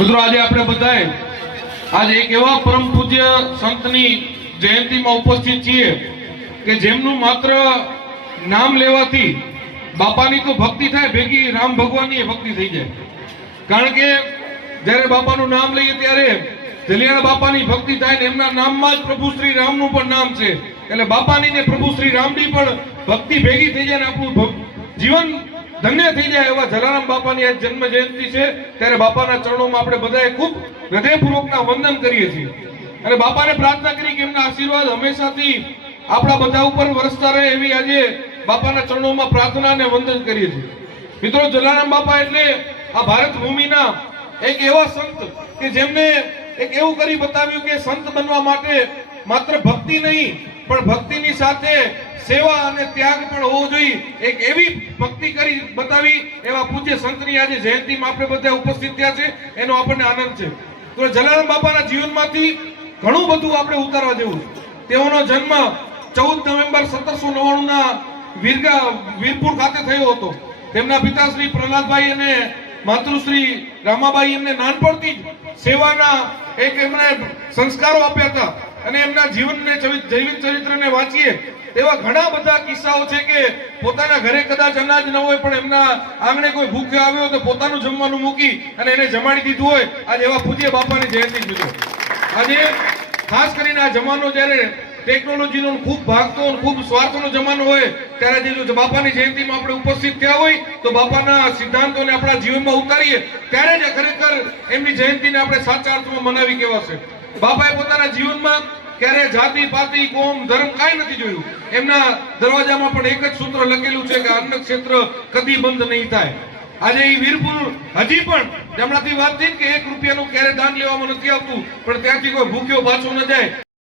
મિત્રો આજે આપણે બધાએ આજે એક એવા પરમ પૂજ્ય સંતની જયંતીમાં ઉપસ્થિત છીએ કે જેમનું માત્ર નામ લેવાથી બાપાની તો ભક્તિ થાય, ભેગી રામ ભગવાનની ભક્તિ થઈ જાય। કારણ કે જ્યારે બાપાનું નામ લઈએ ત્યારે જલિયાણા બાપાની ભક્તિ થાય ને એમના નામમાં જ પ્રભુ શ્રી રામનું પણ નામ છે, એટલે બાપાની ને પ્રભુ શ્રી રામની પણ ભક્તિ ભેગી થઈ જાય ને આપણું જીવન ધન્ય થઈ જાય। એવા જલારામ બાપાની આજ જન્મ જયંતિ છે, ત્યારે બાપાના ચરણોમાં આપણે બધાએ ખૂબ હૃદયપૂર્વકના વંદન કરીએ છીએ અને બાપાને પ્રાર્થના કરી કે એમના આશીર્વાદ હંમેશાથી આપણા બધા ઉપર વરસતા રહે, એવી આજે બાપાના ચરણોમાં પ્રાર્થના અને વંદન કરીએ છીએ। મિત્રો, જલારામ બાપા એટલે આ ભારત ભૂમિના એક એવા સંત કે જેમને એક એવું કરી બતાવ્યું કે સંત બનવા માટે માત્ર ભક્તિ નહીં પણ ભક્તિની સાથે સેવા અને ત્યાગ પણ હોવો જોઈએ, એક એવી ભક્તિ કરી બતાવી એવા પૂજ્ય સંતની આજે જયંતિમાં આપણે બધા ઉપસ્થિત થયા છે, એનો આપણને આનંદ છે। તો જલારામ બાપાના જીવનમાંથી ઘણું બધું આપણે ઉતારવા જેવું છે। તેઓનો જન્મ 14 નવેમ્બર 1799 ના વીરપુર ખાતે થયો હતો। તેમના પિતા શ્રી પ્રહલાદભાઈ અને માતૃશ્રી રામાબાઈ એમને નાનપણથી જ સેવાના એક એમણે સંસ્કારો આપ્યા હતા અને એમના જીવનને જૈવિક ચરિત્રને વાંચીએ તેવા ઘણા બધા કિસ્સાઓ છે કે પોતાના ઘરે કદાચ અનાજ ન હોય પણ એમના આંગણે કોઈ ભૂખ્યો આવ્યો તો પોતાનું જમવાનું મૂકી અને એને જમાડી દીધું હોય। આજે એવા પૂજ્ય બાપાની જયંતિ મિત્રો આજે ખાસ કરીને આ જમાનો જ્યારે ટેકનોલોજીનો ખૂબ ભાગતો ખૂબ સ્વાર્થનો જમાનો હોય ત્યારે જો બાપાની જયંતિમાં આપણે ઉપસ્થિત થયા હોય તો બાપાના સિદ્ધાંતોને આપણા જીવનમાં ઉતારીએ ત્યારે જ ખરેખર એમની જયંતિને આપણે સાચા અર્થમાં મનાવી કહેવાશે। બાપાએ પોતાના જીવનમાં ક્યારે જાતિ પાતિ કોમ ધર્મ કાંઈ નથી જોયું। એમના દરવાજામાં પણ એક જ સૂત્ર લખેલું છે કે અન્ન ક્ષેત્ર કદી બંધ નહીં થાય। આજે એ વીરપુર હજી પણ હમણાંથી વાત થઈ કે 1 રૂપિયાનું ક્યારે દાન લેવામાં નથી આવતું, પણ ત્યાંથી કોઈ ભૂખ્યો પાછો ન જાય।